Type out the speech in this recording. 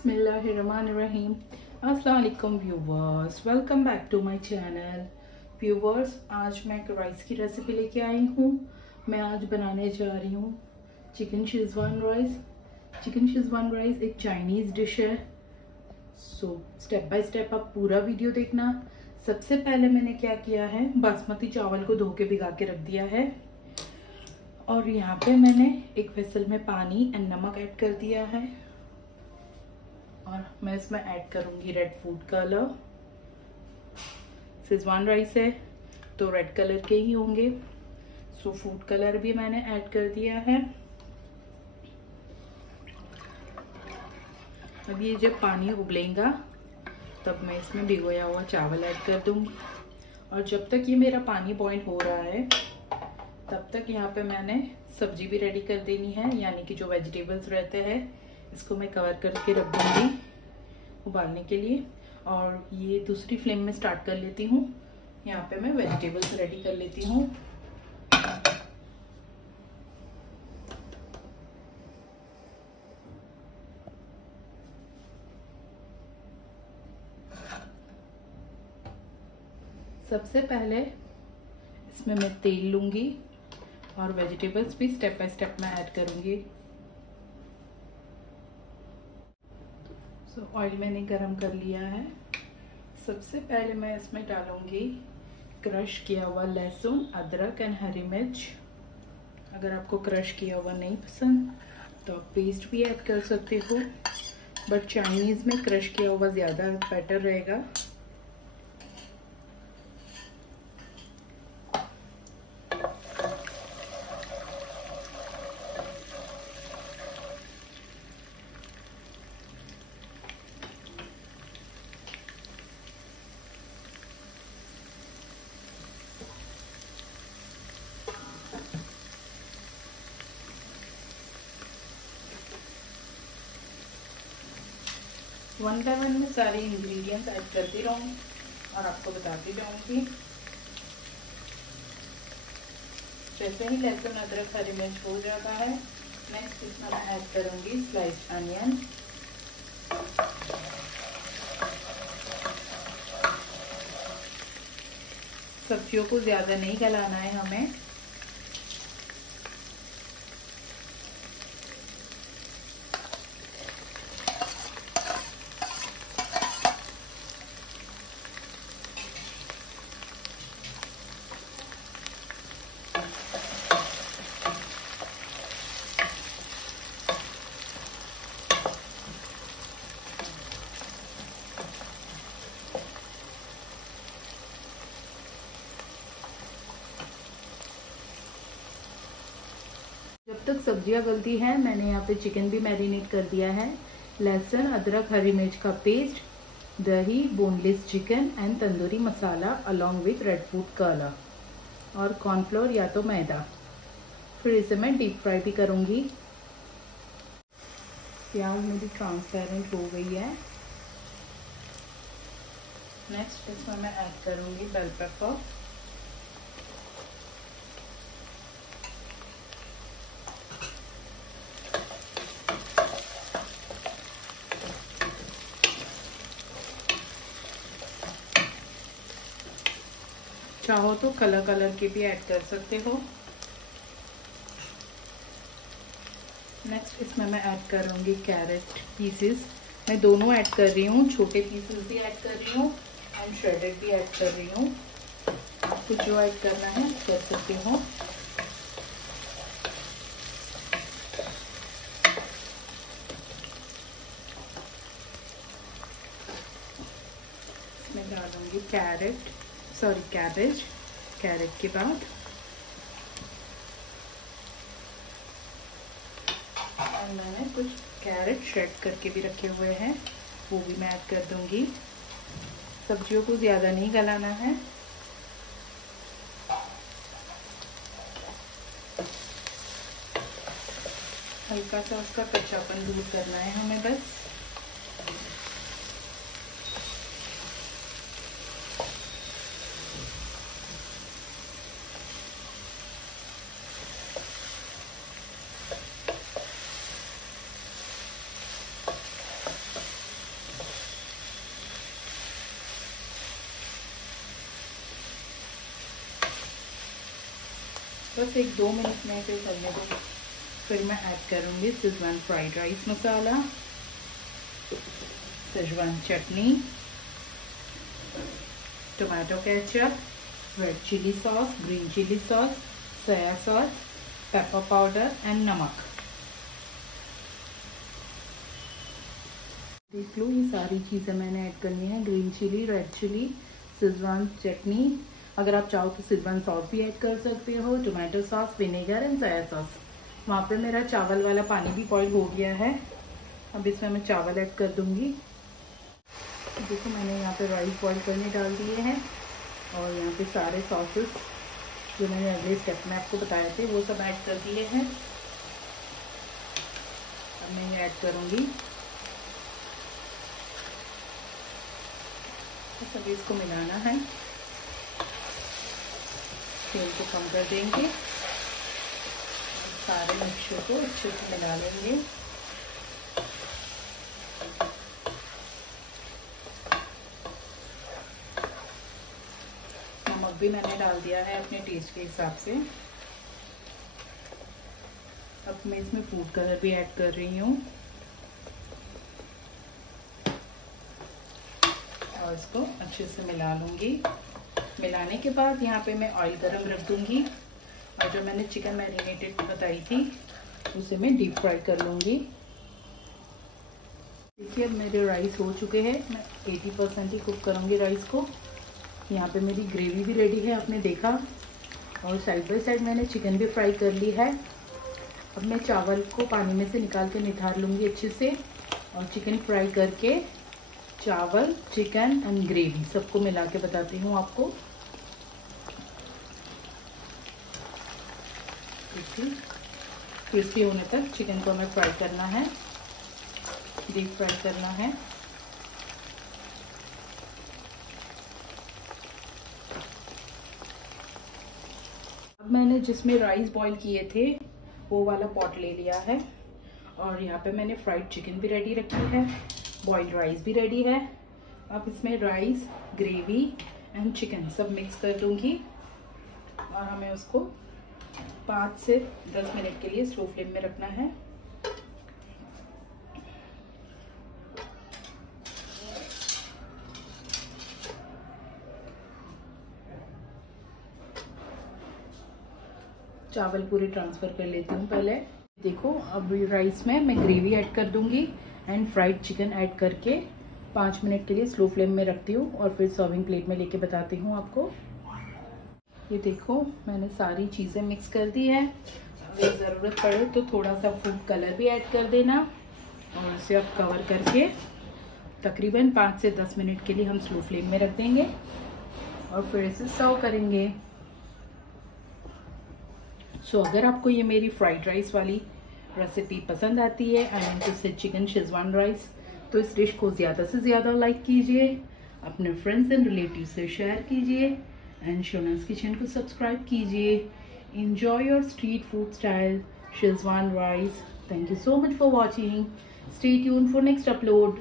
बिस्मिल्लाहिर्रहमानिर्रहीम। अस्सलाम वालेकुम viewers, welcome back to my channel. Viewers, आज मैं एक राइस की रेसिपी लेके आई हूँ। मैं आज बनाने जा रही हूँ chicken schezwan rice. Chicken schezwan rice एक चाइनीज़ डिश है। सो स्टेप बाय स्टेप आप पूरा वीडियो देखना। सबसे पहले मैंने क्या किया है, बासमती चावल को धो के भिगा के रख दिया है और यहाँ पे मैंने एक वेसल में पानी एंड नमक ऐड कर दिया है और मैं इसमें ऐड करूंगी red food colour. Schezwan rice है तो रेड कलर के ही होंगे, सो फूड कलर भी मैंने ऐड कर दिया है। अब ये जब पानी उबलेगा तब मैं इसमें भिगोया हुआ चावल ऐड कर दूंगी और जब तक ये मेरा पानी बॉईल हो रहा है तब तक यहाँ पे मैंने सब्जी भी रेडी कर देनी है, यानी कि जो वेजिटेबल्स रहते हैं इसको मैं कवर करके रख दूंगी उबालने के लिए। और ये दूसरी फ्लेम में स्टार्ट कर लेती हूँ। यहाँ पे मैं वेजिटेबल्स रेडी कर लेती हूँ। सबसे पहले इसमें मैं तेल लूंगी और वेजिटेबल्स भी स्टेप बाय स्टेप में ऐड करूंगी। ऑयल मैंने गरम कर लिया है। सबसे पहले मैं इसमें डालूंगी क्रश किया हुआ लहसुन, अदरक एंड हरी मिर्च। अगर आपको क्रश किया हुआ नहीं पसंद तो आप पेस्ट भी ऐड कर सकते हो, बट चाइनीज में क्रश किया हुआ ज़्यादा बेटर रहेगा। वन बाय वन में सारे इंग्रेडिएंट्स ऐड करती रहूँगी और आपको बताती जाऊंगी। जैसे ही लहसुन, अदरक, हरी मिर्च हो जाता है, नेक्स्ट इसमें मैं ऐड करूंगी स्लाइस्ड अनियन। सब्जियों को ज्यादा नहीं गलाना है हमें। जब तक सब्जियां गलती हैं, मैंने यहाँ पे चिकन भी मैरिनेट कर दिया है। लहसुन, अदरक, हरी मिर्च का पेस्ट, दही, boneless chicken and tandoori masala along with red food colour और कॉर्नफ्लोर या तो मैदा। फिर इसे मैं डीप फ्राई भी करूँगी। प्याज मेरी ट्रांसपेरेंट हो गई है। नेक्स्ट इसमें मैं ऐड करूँगी बेल पेपर। चाहो तो कलर के भी ऐड कर सकते हो। नेक्स्ट इसमें मैं ऐड करूँगी कैरेट पीसेस। मैं दोनों ऐड कर रही हूँ, छोटे पीसेस भी ऐड कर रही हूँ एंड श्रेडेड भी ऐड कर रही हूँ। आपको जो ऐड करना है कर सकते हो। इसमें डालूंगी कैबेज। कैरेट के बाद और मैंने कुछ कैरेट श्रेड करके भी रखे हुए हैं, वो भी मैं ऐड कर दूंगी। सब्जियों को ज़्यादा नहीं गलाना है। हल्का सा उसका कच्चापन दूर करना है हमें बस। बस 1-2 मिनट में फिर करने दो। फिर मैं ऐड करूँगी schezwan fried rice masala, schezwan chutney, tomato ketchup, red chilli sauce, green chilli sauce, soya sauce, pepper powder and नमक। देख लो ये सारी चीज़ें मैंने ऐड करनी है, green chilli, red chilli, Schezwan chutney, अगर आप चाहो तो शेजवान सॉस भी ऐड कर सकते हो, tomato sauce, vinegar and soya sauce. वहाँ पे मेरा चावल वाला पानी भी बॉईल हो गया है। अब इसमें मैं चावल ऐड कर दूंगी। देखो मैंने यहाँ पे राइस बॉईल करने डाल दिए हैं और यहाँ पे सारे सॉसेस जो मैंने अगले स्टेप में आपको बताए थे वो सब ऐड कर दिए हैं। अब मैं ये ऐड करूँगी, सभी इसको मिलाना है। तेल को कम कर देंगे, सारे मिक्सचर को अच्छे से मिला लेंगे। नमक भी मैंने डाल दिया है अपने टेस्ट के हिसाब से। अब मैं इसमें फूड कलर भी ऐड कर रही हूँ और इसको अच्छे से मिला लूँगी। मिलाने के बाद यहाँ पे मैं ऑयल गरम रख दूँगी और जो मैंने चिकन मैरिनेटेड बताई थी उसे मैं डीप फ्राई कर लूँगी। देखिए अब मेरे राइस हो चुके हैं, मैं 80% ही कुक करूँगी राइस को। यहाँ पे मेरी ग्रेवी भी रेडी है, आपने देखा, और साइड बाय साइड मैंने चिकन भी फ्राई कर ली है। अब मैं चावल को पानी में से निकाल के निथार लूँगी अच्छे से और चिकन फ्राई करके चावल, चिकन एंड ग्रेवी सबको मिला के बताती हूँ आपको। देखिए क्रिस्पी होने तक चिकन को हमें फ्राई करना है, डीप फ्राई करना है। अब मैंने जिसमें राइस बॉईल किए थे वो वाला पॉट ले लिया है और यहाँ पे मैंने फ्राइड चिकन भी रेडी रखी है, बॉइल्ड राइस भी रेडी है। अब इसमें राइस, ग्रेवी एंड चिकन सब मिक्स कर दूंगी और हमें उसको 5 से 10 मिनट के लिए स्लो फ्लेम में रखना है। चावल पूरे ट्रांसफर कर लेती हूँ पहले। देखो अब राइस में मैं ग्रेवी ऐड कर दूंगी एंड फ्राइड चिकन ऐड करके 5 मिनट के लिए स्लो फ्लेम में रखती हूँ और फिर सर्विंग प्लेट में लेके बताती हूँ आपको। ये देखो मैंने सारी चीज़ें मिक्स कर दी है। अगर ज़रूरत पड़े तो थोड़ा सा फूड कलर भी ऐड कर देना और इसे अब कवर करके तकरीबन 5 से 10 मिनट के लिए हम स्लो फ्लेम में रख देंगे और फिर इसे सर्व करेंगे। सो अगर आपको ये मेरी फ्राइड राइस वाली रेसिपी पसंद आती है एंड इससे चिकन शेजवान राइस, तो इस डिश को ज़्यादा से ज़्यादा लाइक कीजिए, अपने फ्रेंड्स एंड रिलेटिव से शेयर कीजिए एंड शोनाज किचन को सब्सक्राइब कीजिए। Enjoy your street food style Schezwan rice. Thank you so much for watching. Stay tuned for next upload.